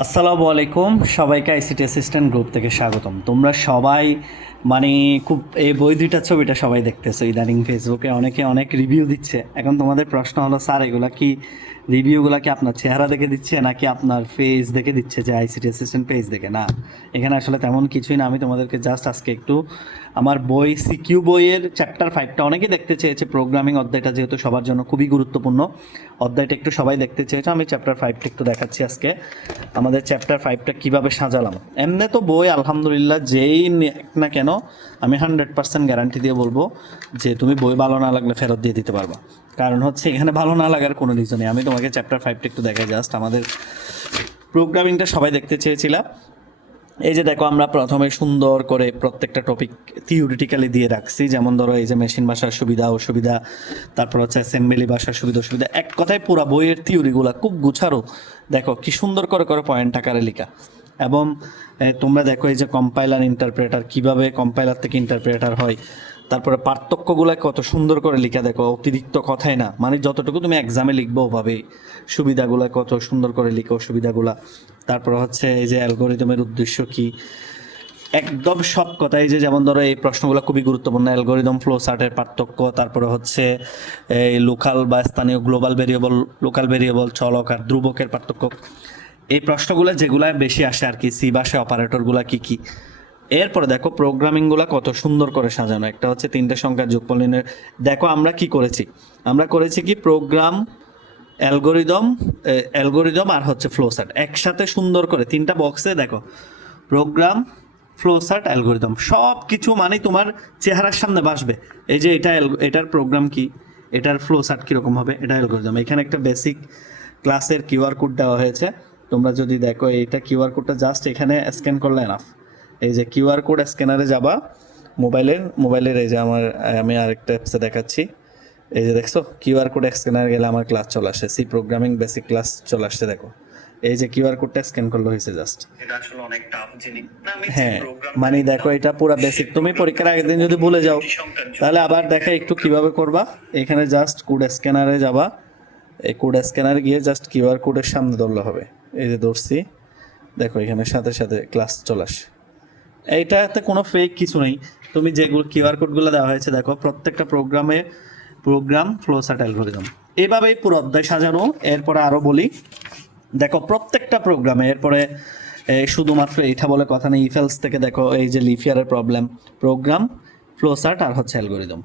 আসসালামু আলাইকুম, সবাইকে আইসিটি অ্যাসিস্ট্যান্ট গ্রুপ থেকে স্বাগতম। তোমরা সবাই মানে খুব এই বই দুইটা ছবিটা সবাই দেখতেছো, ইদানিং ফেসবুকে অনেকে অনেক রিভিউ দিচ্ছে। এখন তোমাদের প্রশ্ন হলো, স্যার, এগুলা কি রিভিউগুলো কি আপনার চেহারা দেখে দিচ্ছে, নাকি আপনার ফেস দেখে দিচ্ছে যে আইসিটি অ্যাসিস্ট্যান্ট পেজ দেখে? না, এখানে আসলে তেমন কিছুই না। আমি তোমাদেরকে জাস্ট আজকে একটু আমার বই সিকিউ বইয়ের চ্যাপ্টার ফাইভটা অনেকেই দেখতে চেয়েছে। প্রোগ্রামিং অধ্যায়টা যেহেতু সবার জন্য খুবই গুরুত্বপূর্ণ, অধ্যায়টা একটু সবাই দেখতে চেয়েছে। আমি চ্যাপ্টার ফাইভটা একটু দেখাচ্ছি আজকে। আমাদের চ্যাপ্টার ফাইভটা কীভাবে সাজালাম? এমনি তো বই, আলহামদুলিল্লাহ, যেই নে- কেন, আমি হান্ড্রেড পার্সেন্ট গ্যারান্টি দিয়ে বলব যে তুমি বই ভালো না লাগলে ফেরত দিয়ে দিতে পারবা। কারণ হচ্ছে এখানে ভালো না লাগার কোনো রিজনে আমি তোমাকে চ্যাপ্টার ফাইভটা একটু দেখাই জাস্ট আমাদের প্রোগ্রামিংটা সবাই দেখতে চেয়েছিলাম এই যে দেখো, আমরা প্রথমে সুন্দর করে প্রত্যেকটা টপিক থিওরিটিক্যালি দিয়ে রাখছি। যেমন ধরো, এই যে মেশিন ভাষার সুবিধা, অসুবিধা, তারপর হচ্ছে অ্যাসেম্বলি ভাষার সুবিধা, অসুবিধা। এক কথায় পুরা বইয়ের থিওরিগুলো খুব গুছারো। দেখো, কি সুন্দর করে করে পয়েন্ট আকারে লেখা। এবং তোমরা দেখো, এই যে কম্পাইলার ইন্টারপ্রেটার কীভাবে কম্পাইলার থেকে ইন্টারপ্রেটার হয় তারপরে পার্থক্যগুলো কত সুন্দর করে লেখা দেখো, অতিরিক্ত কথাই না। মানে যতটুকু তুমি এক্সামে লিখব ওভাবেই। সুবিধাগুলো কত সুন্দর করে লিখো সুবিধাগুলা। তারপর হচ্ছে এই যে অ্যালগোরিদমের উদ্দেশ্য কি? একদম সব কথাই যে যেমন ধরো এই প্রশ্নগুলো খুবই গুরুত্বপূর্ণ, অ্যালগোরিদম ফ্লো চার্টের পার্থক্য, তারপরে হচ্ছে এই লোকাল বা স্থানীয় গ্লোবাল ভেরিয়েবল লোকাল ভেরিয়েবল চলক আর ধ্রুবকের পার্থক্য। এই প্রশ্নগুলো যেগুলা বেশি আসে আর কি সি বাসে অপারেটরগুলো কী কি? এরপরে দেখো প্রোগ্রামিংগুলো কত সুন্দর করে সাজানো। একটা হচ্ছে তিনটে সংখ্যার যোগফল নির্ণয়। দেখো আমরা কি করেছি? আমরা করেছি কি প্রোগ্রাম অ্যালগোরিদম অ্যালগোরিদম আর হচ্ছে ফ্লোসার্ট একসাথে সুন্দর করে তিনটা বক্সে দেখো। প্রোগ্রাম ফ্লোসার্ট অ্যালগোরিদম সব কিছু মানে তোমার চেহারার সামনে বাসবে। এই যে এটা এটার প্রোগ্রাম কি? এটার ফ্লোসার্ট কীরকম হবে? এটা অ্যালগোরিদম এখানে একটা বেসিক ক্লাসের কিউআর কোড দেওয়া হয়েছে। তোমরা যদি দেখো, এইটা কিউআর কোডটা জাস্ট এখানে স্ক্যান করলে এনাফ এই যে কিউআর কোড স্ক্যানারে যাবা মোবাইলের মোবাইলের এই যে আমার আমি আরেকটা অ্যাপসে দেখাচ্ছি। এই যে দেখছ কিউআর কোড স্ক্যানার গেলে আমার ক্লাস চলে আসে সি প্রোগ্রামিং বেসিক ক্লাস চলে আসছে দেখো। এই যে কিউআর কোডটা স্ক্যান করলে হয়েছে জাস্ট। এটা আসলে অনেক টাফ জিনিস। না, আমি হ্যাঁ মানে দেখো এটা পুরো বেসিক তুমি পরীক্ষার আগের দিন যদি ভুলে যাও তাহলে আবার দেখা একটু কীভাবে করবা। এখানে জাস্ট কোড স্ক্যানারে যাবা। এই কোড স্ক্যানারে গিয়ে জাস্ট কিউআর কোডের সামনে ধরলে হবে। এই যে ধরছি দেখো এখানে সাথে সাথে ক্লাস চলে আসে। এইটাতে কোনো ফেক কিছু নেই। তুমি যেগুলো কিউআর কোডগুলো দেওয়া হয়েছে, দেখো, প্রত্যেকটা প্রোগ্রামে প্রোগ্রাম ফ্লোসার্ট অ্যালগোরিদম এভাবেই পুরো অধ্যায় সাজানো, এরপরে আরও বলি। দেখো, প্রত্যেকটা প্রোগ্রামে এরপরে শুধুমাত্র এটা বলে কথা নেই ইফেলস থেকে দেখো, এই যে লিফিয়ারের প্রবলেম প্রোগ্রাম ফ্লোসার্ট আর হচ্ছে অ্যালগোরিদম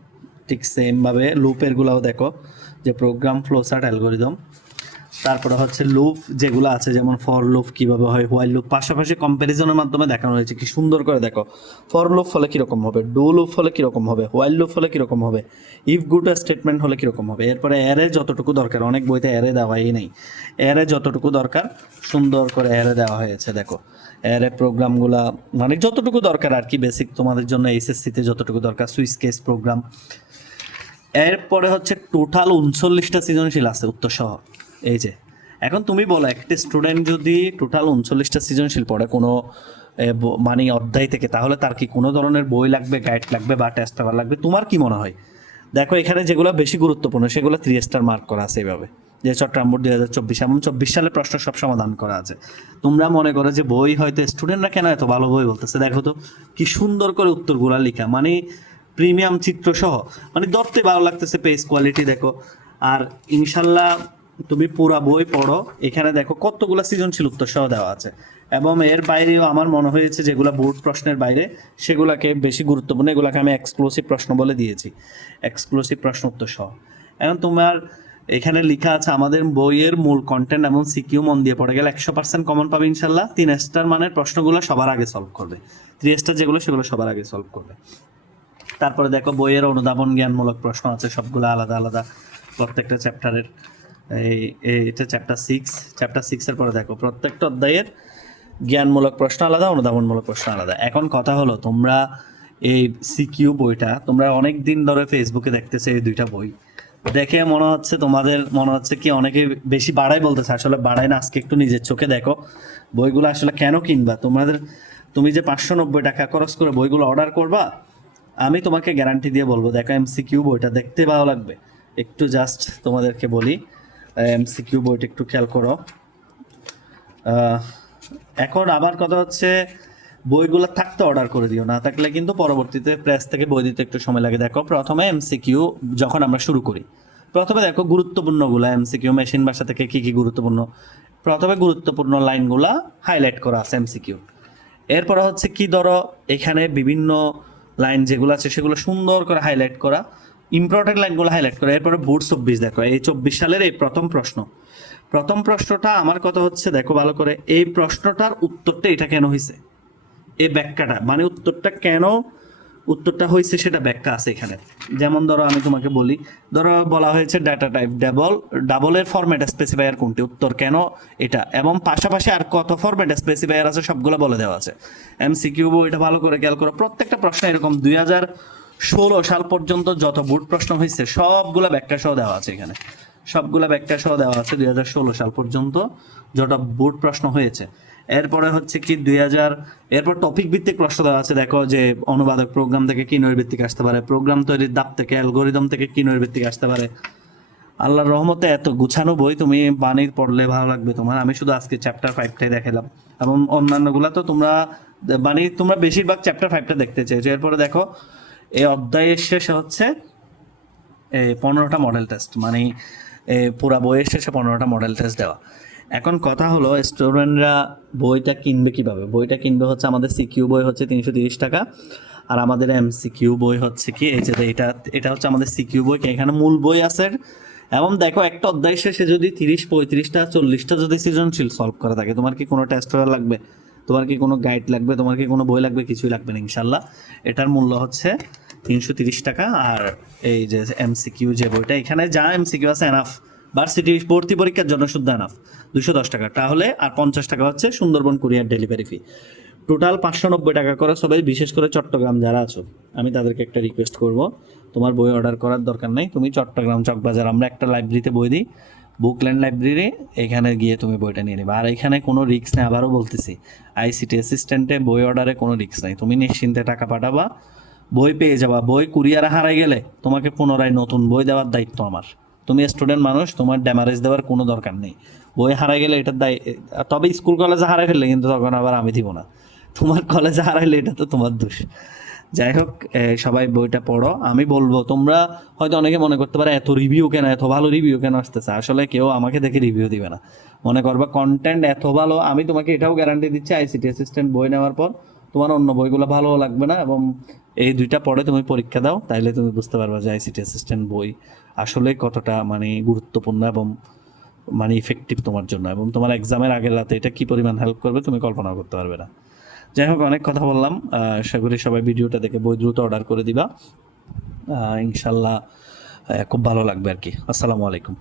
ঠিক সেমভাবে লুপেরগুলোও দেখো, যে প্রোগ্রাম ফ্লোসার্ট অ্যালগোরিদম তারপরে হচ্ছে লুপ যেগুলো আছে, যেমন ফর লুপ কীভাবে হয় হোয়াইল লুপ পাশাপাশি কম্প্যারিজনের মাধ্যমে দেখানো হয়েছে কি সুন্দর করে দেখো। ফর লুপ হলে কীরকম হবে? ডু লুপ হলে কীরকম হবে? হোয়াইল লুপ হলে কীরকম হবে? ইফ গুড স্টেটমেন্ট হলে কীরকম হবে? এরপরে অ্যারে যতটুকু দরকার, অনেক বইতে অ্যারে দেওয়াই নেই। অ্যারে যতটুকু দরকার, সুন্দর করে অ্যারে দেওয়া হয়েছে, দেখো। অ্যারে প্রোগ্রামগুলা মানে যতটুকু দরকার আর কি বেসিক তোমাদের জন্য এইচএসসিতে যতটুকু দরকার সুইচ কেস প্রোগ্রাম এরপরে হচ্ছে টোটাল উনচল্লিশটা সৃজনশীল আছে উত্তর সহ এই যে। এখন তুমি বলো, একটি স্টুডেন্ট যদি টোটাল উনচল্লিশটা সৃজনশীল পড়ে কোনো মানে অধ্যায় থেকে, তাহলে তার কি কোনো ধরনের বই লাগবে গাইড লাগবে বা টেস্ট পেপার লাগবে? তোমার কি মনে হয়? দেখো, এখানে যেগুলো বেশি গুরুত্বপূর্ণ, সেগুলো থ্রি স্টার মার্ক করা আছে এইভাবে। যে চট্টগ্রাম বোর্ড দুই হাজার চব্বিশ, এমন চব্বিশ সালে প্রশ্ন সব সমাধান করা আছে। তোমরা মনে করো যে বই হয়তো স্টুডেন্টরা কেন এত ভালো বই বলতেছে? দেখো তো, কি সুন্দর করে উত্তরগুলো লেখা। মানে প্রিমিয়াম চিত্র সহ মানে ধরতে ভালো লাগতেছে পেজ কোয়ালিটি দেখো। আর ইনশাল্লাহ তুমি পুরা বই পড়ো, এখানে দেখো কতগুলো সৃজনশীল উত্তর সহ দেওয়া আছে। এবং এর বাইরেও আমার মনে হয়েছে যেগুলো বোর্ড প্রশ্নের বাইরে, সেগুলোকে বেশি গুরুত্বপূর্ণ, এগুলোকে আমি এক্সক্লুসিভ প্রশ্ন বলে দিয়েছি। এক্সক্লুসিভ প্রশ্ন উত্তর সহ। এখন তোমার এখানে লেখা আছে, আমাদের বইয়ের মূল কন্টেন্ট এবং সিকিউ মন দিয়ে পড়ে গেলে একশো পার্সেন্ট কমন পাবে ইনশাল্লাহ। তিন স্টার মানের প্রশ্নগুলো সবার আগে সলভ করবে। থ্রি স্টার যেগুলো, সেগুলো সবার আগে সলভ করবে। তারপরে দেখো বইয়ের অনুধাবন জ্ঞানমূলক প্রশ্ন আছে, সবগুলো আলাদা আলাদা প্রত্যেকটা চ্যাপ্টারের এই এটা চ্যাপ্টার সিক্স চ্যাপ্টার সিক্সের পরে দেখো, প্রত্যেকটা অধ্যায়ের জ্ঞানমূলক প্রশ্ন আলাদা, অনুধাবনমূলক প্রশ্ন আলাদা। এখন কথা হলো, তোমরা এই সিকিউ বইটা, তোমরা অনেক দিন ধরে ফেসবুকে দেখতেছো এই দুইটা বই। দেখে মনে হচ্ছে তোমাদের, মনে হচ্ছে কি অনেকে বেশি বাড়াই বলতেছে, আসলে বাড়াই না, আজকে একটু নিজের চোখে দেখো। বইগুলো আসলে কেন কিনবা? তোমাদের, তুমি যে পাঁচশো নব্বই টাকা খরচ করে বইগুলো অর্ডার করবা, আমি তোমাকে গ্যারান্টি দিয়ে বলব, দেখো এমসিকিউ বইটা দেখতে ভালো লাগবে। একটু জাস্ট তোমাদেরকে বলি এমসিকিউ বইটা একটু খেয়াল করো। এখন আবার কথা হচ্ছে, বইগুলো থাকতে অর্ডার করে দিও, না থাকলে কিন্তু পরবর্তীতে প্রেস থেকে বই দিতে একটু সময় লাগে। দেখো, প্রথমে এমসিকিউ যখন আমরা শুরু করি, প্রথমে দেখো গুরুত্বপূর্ণগুলো এমসিকিউ মেশিন ভাষা থেকে কি কি গুরুত্বপূর্ণ, প্রথমে গুরুত্বপূর্ণ লাইনগুলো হাইলাইট করা আছে এমসিকিউ এরপরে হচ্ছে কি ধরো, এখানে বিভিন্ন লাইন যেগুলো আছে সেগুলো সুন্দর করে হাইলাইট করা। ইম্পর্টেন্ট লাইনগুলো হাইলাইট করা। এরপরে বুট চব্বিশ দেখো, এই চব্বিশ সালের এই প্রথম প্রশ্ন। প্রথম প্রশ্নটা আমার কথা হচ্ছে, দেখো ভালো করে, এই প্রশ্নটার উত্তরটা এটা কেন হয়েছে এই ব্যাখ্যাটা মানে উত্তরটা কেন, উত্তরটা হয়েছে সেটা ব্যাখ্যা আছে এখানে। যেমন ধরো আমি তোমাকে বলি, ধরো বলা হয়েছে ডাটা টাইপ ডাবল ডাবলের ফরম্যাট স্পেসিফায়ার কোনটি? উত্তর কেন এটা? এবং পাশাপাশি আর কত ফরম্যাট স্পেসিফায়ার আছে সবগুলো বলে দেওয়া আছে। এম এমসিকিউ এটা ভালো করে খেয়াল করো, প্রত্যেকটা প্রশ্ন এরকম দুই হাজার ষোলো সাল পর্যন্ত যত বোর্ড প্রশ্ন হয়েছে, সবগুলা ব্যাখ্যা সহ দেওয়া আছে এখানে। সবগুলা ব্যাখ্যা সহ দেওয়া আছে দুই হাজার ষোলো সাল পর্যন্ত যত বোর্ড প্রশ্ন হয়েছে। এরপরে হচ্ছে কি দুই হাজার, এরপর টপিক ভিত্তিক প্রশ্ন দেওয়া আছে। দেখো যে অনুবাদক প্রোগ্রাম থেকে কি নৈর্ভিত্তিক আসতে পারে? প্রোগ্রাম তৈরির দাপ থেকে অ্যালগোরিদম থেকে কি নৈর্ভিত্তিক আসতে পারে? আল্লাহর রহমতে এত গুছানো বই তুমি বাণীর পড়লে ভালো লাগবে তোমার। আমি শুধু আজকে চ্যাপ্টার ফাইভটাই দেখালাম। এবং অন্যান্যগুলো তো তোমরা, বাণী তোমরা বেশিরভাগ চ্যাপ্টার ফাইভটা দেখতে চেয়েছো। এরপরে দেখো এই অধ্যায়ের শেষে হচ্ছে পনেরোটা মডেল টেস্ট মানে পুরা বইয়ের শেষে পনেরোটা মডেল টেস্ট দেওয়া। এখন কথা হলো স্টুডেন্টরা বইটা কিনবে কীভাবে? বইটা কিনবে হচ্ছে আমাদের সিকিউ বই হচ্ছে তিনশো তিরিশ টাকা, আর আমাদের এম সিকিউ বই হচ্ছে কি, এই যে এটা এটা হচ্ছে আমাদের সিকিউ বই এখানে মূল বই আছে? এবং দেখো, একটা অধ্যায় শেষে যদি তিরিশ, পঁয়ত্রিশটা, চল্লিশটা যদি সৃজনশীল সলভ করা থাকে, তোমার কি কোনো টেস্ট লাগবে? তোমার কি কোনো গাইড লাগবে? তোমার কি কোনো বই লাগবে? কিছুই লাগবে না ইনশাল্লাহ এটার মূল্য হচ্ছে তিনশো তিরিশ টাকা আর এই যে এমসিকিউ যে বইটা, এখানে যা এমসিকিউ আছে এনাফ ভার্সিটি ভর্তি পরীক্ষার জন্য শুদ্ধ এনাফ দুশো দশ টাকা। তাহলে আর পঞ্চাশ টাকা হচ্ছে Sundarban courier delivery fee total পাঁচশো নব্বই টাকা করে সবাই, বিশেষ করে চট্টগ্রাম যারা আছো, আমি তাদেরকে একটা রিকোয়েস্ট করব। তোমার বই অর্ডার করার দরকার নেই, তুমি চট্টগ্রাম চকবাজার, আমরা একটা লাইব্রেরিতে বই দিই। বুকল্যান্ড লাইব্রেরি, এখানে গিয়ে তুমি বইটা নিয়ে নেবে। আর এখানে কোনো রিস্ক নেই, আবারও বলতেছি আইসিটি অ্যাসিস্ট্যান্টে বই অর্ডারে কোনো রিস্ক নেই। তুমি নিশ্চিন্তে টাকা পাঠাবা, বই পেয়ে যাবা। বই কুরিয়ারে হারাই গেলে তোমাকে পুনরায় নতুন বই দেওয়ার দায়িত্ব আমার। তুমি স্টুডেন্ট মানুষ, তোমার ড্যামারেজ দেওয়ার কোনো দরকার নেই। বই হারাই গেলে এটার দায়, তবে স্কুল কলেজে হারাই ফেললে কিন্তু তখন আবার আমি দিব না। তোমার কলেজে হারাইলে এটা তো তোমার দোষ। যাই হোক সবাই বইটা পড়ো। আমি বলব, তোমরা হয়তো অনেকে মনে করতে পারে, এত রিভিউ কেন, এত ভালো রিভিউ কেন আসতেছে? আসলে কেউ আমাকে দেখে রিভিউ দিবে না। মনে করবা কন্টেন্ট এত ভালো, আমি তোমাকে এটাও গ্যারান্টি দিচ্ছি আইসিটি অ্যাসিস্ট্যান্ট বই নেওয়ার পর তোমার অন্য বইগুলো ভালো লাগবে না এবং এই দুইটা পড়ে তুমি পরীক্ষা দাও, তাইলে তুমি বুঝতে পারবা যে আইসিটি অ্যাসিস্ট্যান্ট বই আসলে কতটা মানে গুরুত্বপূর্ণ এবং মানে ইফেক্টিভ তোমার জন্য এবং তোমার এক্সামের আগের রাতে এটা কি পরিমাণ হেল্প করবে, তুমি কল্পনা করতে পারবে না। যাই হোক, অনেক কথা বললাম। আশা করি সবাই ভিডিওটা দেখে বই দ্রুত অর্ডার করে দিবা। ইনশাল্লাহ খুব ভালো লাগবে আর কি। আসসালামু আলাইকুম।